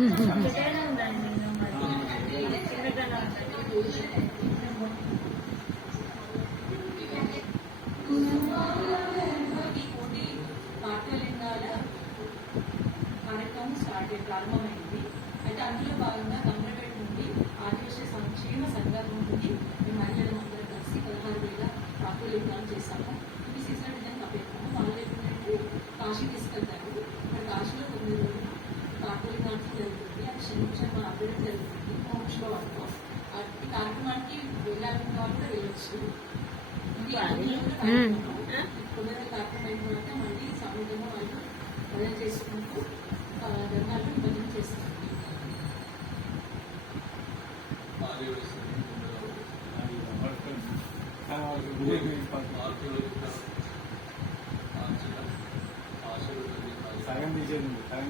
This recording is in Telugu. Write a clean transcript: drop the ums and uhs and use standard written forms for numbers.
కార్యక్రమం ప్రారంభమైంది. అయితే అందులో భాగంగా గంగపేట నుండి ఆదివాసీ సంక్షేమ సంఘం నుండి మేము మహిళలు అందరం కలిసి 16,000 తాకులు చేశాము. ఇది సీజనల్ డిజైన్ అభ్యర్థం. వాళ్ళు ఏంటంటే కాశీ తీసుకెళ్తారు. అక్కడ కాశీలో 9 రోజులు తాకులు జరుగుతుంది. అది శనివారం అభ్యర్థం జరుగుతుంది మోక్షవారితో. ఈ కార్యక్రమానికి వెళ్ళాలన్న వాళ్ళు కూడా వెళ్ళొచ్చు. ఇది 9 కార్యక్రమం అయిన తర్వాత మళ్ళీ సమూహంగా వాళ్ళు భజన చేసుకుంటూ ధర్నాలను భజన చేస్తారు. సగం తీసేది, సగం